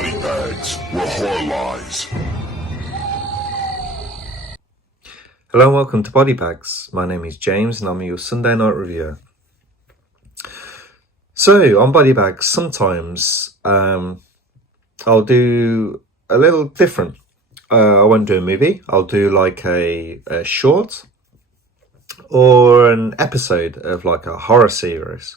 body bags where horror lies. Hello and welcome to Body Bags. My name is James and I'm your Sunday night reviewer. So on Body Bags, sometimes I'll do a little different. I won't do a movie. I'll do like a short or an episode of like a horror series.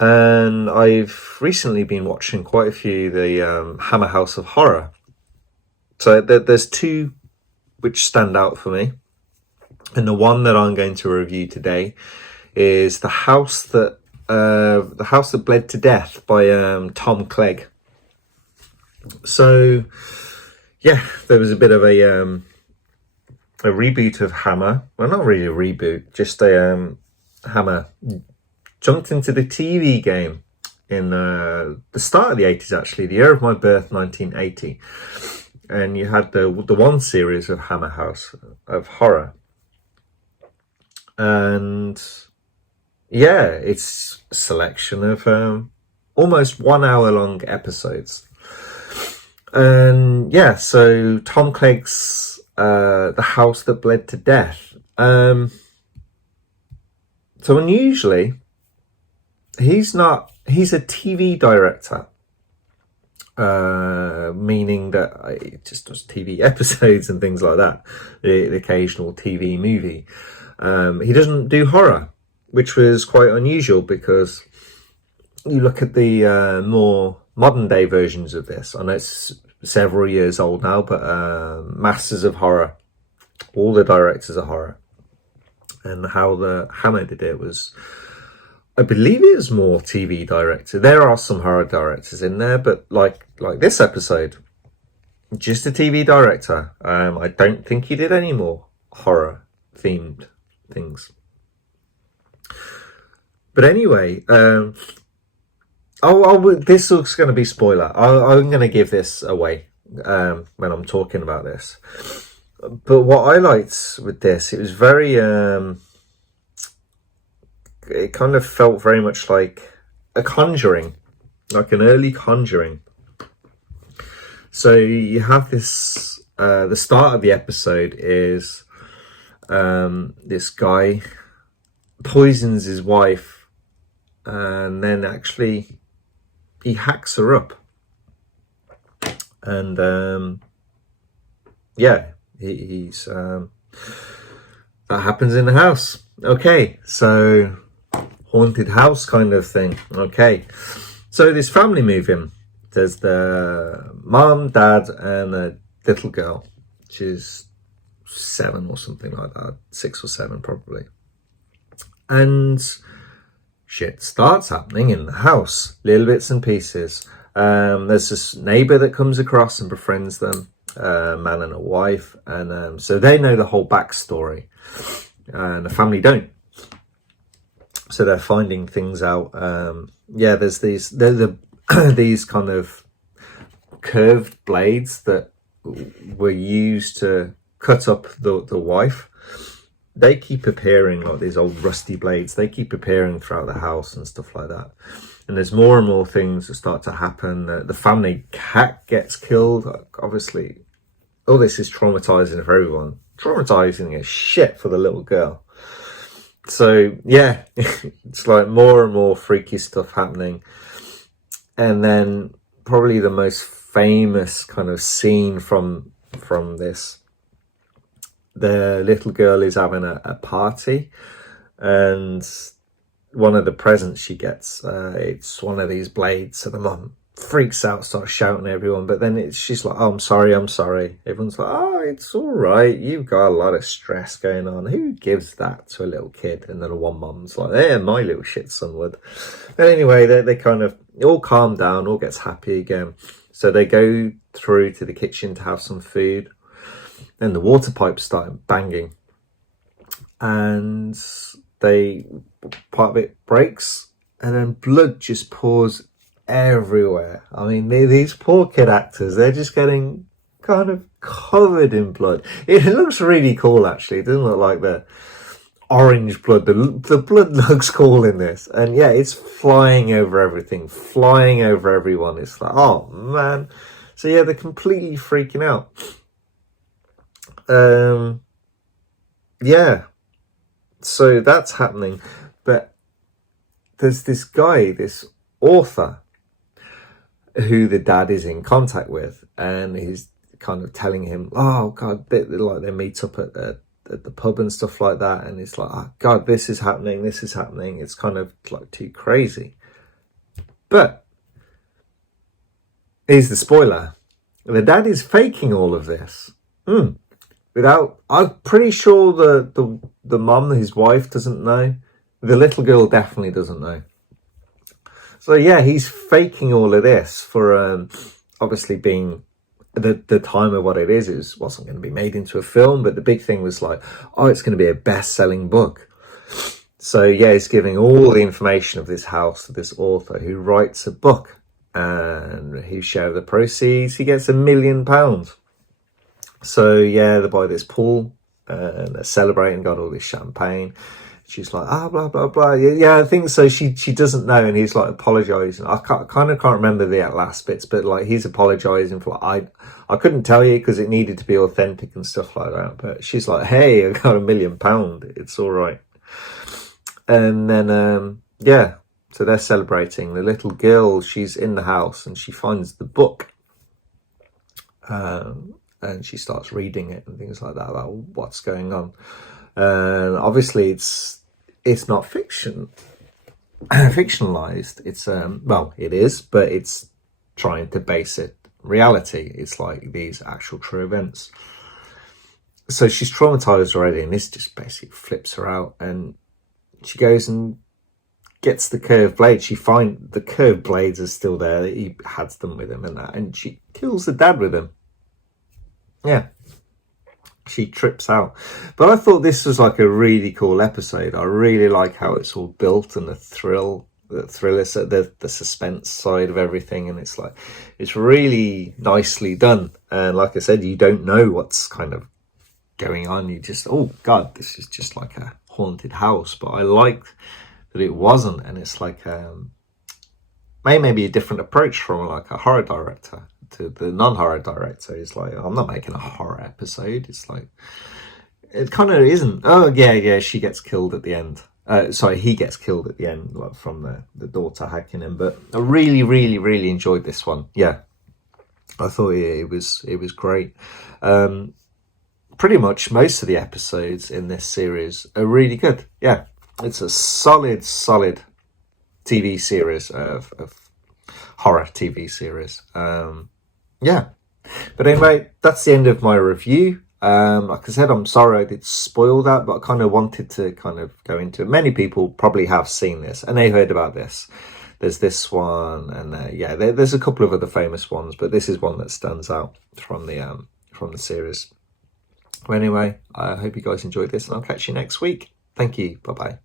And I've recently been watching quite a few of the Hammer House of Horror. So there's two which stand out for me. And the one that I'm going to review today is the house that bled to death by Tom Clegg. So yeah, there was a bit of a reboot of Hammer. Well, not really a reboot, just a Hammer jumped into the TV game in the start of the 80s, actually, the year of my birth, 1980. And you had the one series of Hammer House of Horror. And yeah, it's a selection of almost 1 hour long episodes. And yeah, so Tom Clegg's The House That Bled to Death. So unusually, he's a TV director, meaning that he just does TV episodes and things like that, the occasional TV movie. He doesn't do horror, which was quite unusual because you look at the more modern day versions of this. I know it's several years old now, but Masters of Horror, all the directors are horror. And how the Hammer did it was, I believe it was more TV director. There are some horror directors in there, but like this episode, just a TV director. I don't think he did any more horror themed things. But anyway, this looks going to be spoiler. I'm going to give this away when I'm talking about this. But what I liked with this, it was very, it kind of felt very much like a Conjuring, like an early Conjuring. So you have this, the start of the episode is this guy poisons his wife and then actually he hacks her up. And yeah, he's that happens in the house. Okay, so haunted house kind of thing. Okay, so this family move in. There's the mom, dad, and a little girl. She's 7 or something like that, 6 or 7 probably. And shit starts happening in the house, little bits and pieces. There's this neighbor that comes across and befriends them, man and a wife, and so they know the whole backstory, and the family don't. So they're finding things out. Yeah, there's these these kind of curved blades that were used to cut up the wife. They keep appearing, like these old rusty blades. They keep appearing throughout the house and stuff like that. And there's more and more things that start to happen. The family cat gets killed. Obviously, all this is traumatizing for everyone. Traumatizing as shit for the little girl. So yeah, it's like more and more freaky stuff happening. And then probably the most famous kind of scene from this, the little girl is having a party, and one of the presents she gets, it's one of these blades. So the mum freaks out, starts shouting at everyone, but then she's like, oh, I'm sorry. Everyone's like, oh, it's all right, you've got a lot of stress going on, who gives that to a little kid? And then the one mum's like, yeah, my little shit son would. But anyway, they kind of all calm down, all gets happy again. So they go through to the kitchen to have some food. Then the water pipes start banging, and part of it breaks, and then blood just pours everywhere. I mean, these poor kid actors, they're just getting kind of covered in blood. It looks really cool, actually. It doesn't look like the orange blood. The blood looks cool in this. And yeah, it's flying over everything, flying over everyone. It's like, oh man. So yeah, they're completely freaking out. Yeah, so that's happening. But there's this guy, this author, who the dad is in contact with, and he's kind of telling him, oh God, they meet up at the pub and stuff like that, and it's like, oh God, this is happening, it's kind of like too crazy. But here's the spoiler: the dad is faking all of this. Without, I'm pretty sure the mum, his wife, doesn't know. The little girl definitely doesn't know. So yeah, he's faking all of this for obviously being the time of what it is wasn't going to be made into a film, but the big thing was like, oh, it's going to be a best-selling book. So yeah, he's giving all the information of this house to this author who writes a book, and his share of the proceeds, he gets £1 million. So yeah, they buy this pool and they're celebrating, got all this champagne. She's like, blah, blah, blah. Yeah, I think so. She doesn't know. And he's like apologizing. I kind of can't remember the last bits, but like he's apologizing for like, I couldn't tell you because it needed to be authentic and stuff like that. But she's like, hey, I got £1 million. It's all right. And then, yeah, so they're celebrating. The little girl, she's in the house and she finds the book. And she starts reading it and things like that about what's going on. And obviously it's not fictionalized. It's well, it is, but it's trying to base it reality. It's like these actual true events. So she's traumatized already, and this just basically flips her out. And she goes and gets the curved blade. She finds the curved blades are still there. He had them with him and that, and she kills the dad with them. Yeah, she trips out. But I thought this was like a really cool episode. I really like how it's all built and the thriller, the suspense side of everything, and it's like it's really nicely done. And like I said, you don't know what's kind of going on. You just, oh God, this is just like a haunted house. But I liked that it wasn't, and it's like maybe a different approach from like a horror director to the non-horror director. Is like, I'm not making a horror episode. It's like, it kind of isn't. Oh yeah, she gets killed at the end. He gets killed at the end, like from the daughter hacking him. But I really enjoyed this one. Yeah, I thought it was great. Pretty much most of the episodes in this series are really good. Yeah, it's a solid TV series of horror TV series. Yeah, but anyway, that's the end of my review. Like I said, I'm sorry I did spoil that, but I kind of wanted to kind of go into it. Many people probably have seen this and they heard about this. There's this one, and yeah, there's a couple of other famous ones, but this is one that stands out from the series. Well, anyway, I hope you guys enjoyed this, and I'll catch you next week. Thank you. Bye bye.